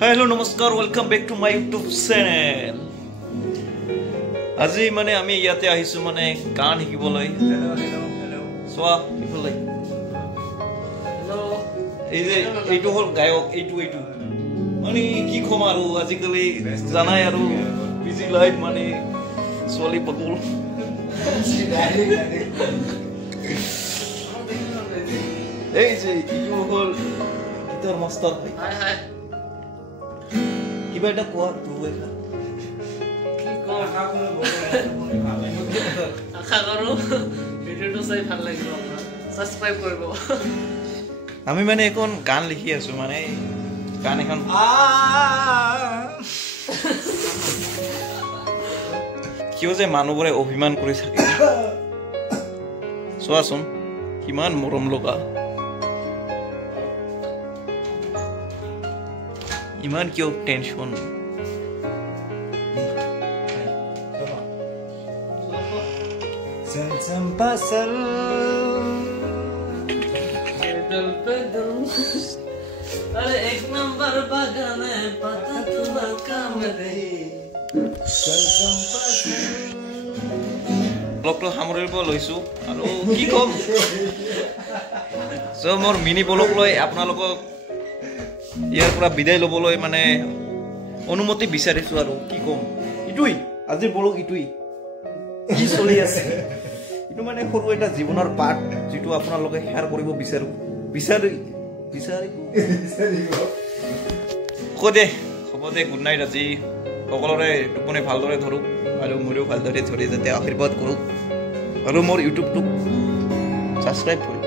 hello नमस्कार welcome back to my YouTube channel আজি মানে আমি ইয়াতে আহিছো মানে গান শিকিবলৈ সোয়া ইফালে হেল্ল এই যে এইটো হল গায়ক এইটো মানে কি কম আৰু আজিকালি জানাই আৰু বিজি লাইফ মানে সোলি পকুল এই যে এইটো হল গিটাৰ মাস্টাৰ ভাই হাই হাই কিবা এটা কোৱা তুই এটা কি কোৱা আশা কৰো ভিডিওটো চাই ভাল লাগিব আপোনাৰ সাবস্ক্ৰাইব কৰিব আমি মানে এখন গান লিখি আছো মানে গান এখন কিয় যে মানুহবোৰে অভিমান কৰি থাকে চোৱাচোন কিমান মৰম লগা ইমান কিয় টেনশন pasal अरे एक नंबर बगाने पता तुम्हारा काम नहीं ব্লগটো সামৰিব লৈছো আৰু কি কম সো মোৰ মিনি ব্লগ লৈ আপোনালোকক ইয়াৰ পৰা বিদায় লবলৈ মানে অনুমতি বিচাৰিছো আৰু কি কম ইটুই আজিৰ ব্লগ ইটুই কি চলি আছে ইটো মানে সৰু এটা জীৱনৰ পাঠ যেটো আপোনালোকে শেয়াৰ কৰিব বিচাৰিব হ'ব দে গুড নাইট আজি সকলোৰে টোপনি ভালদৰে ধৰক আৰু মোৰো ভালদৰে ধৰি যাতে আশীৰ্বাদ কৰক আৰু মোৰ ইউটিউবটো ছাবস্ক্ৰাইব কৰিব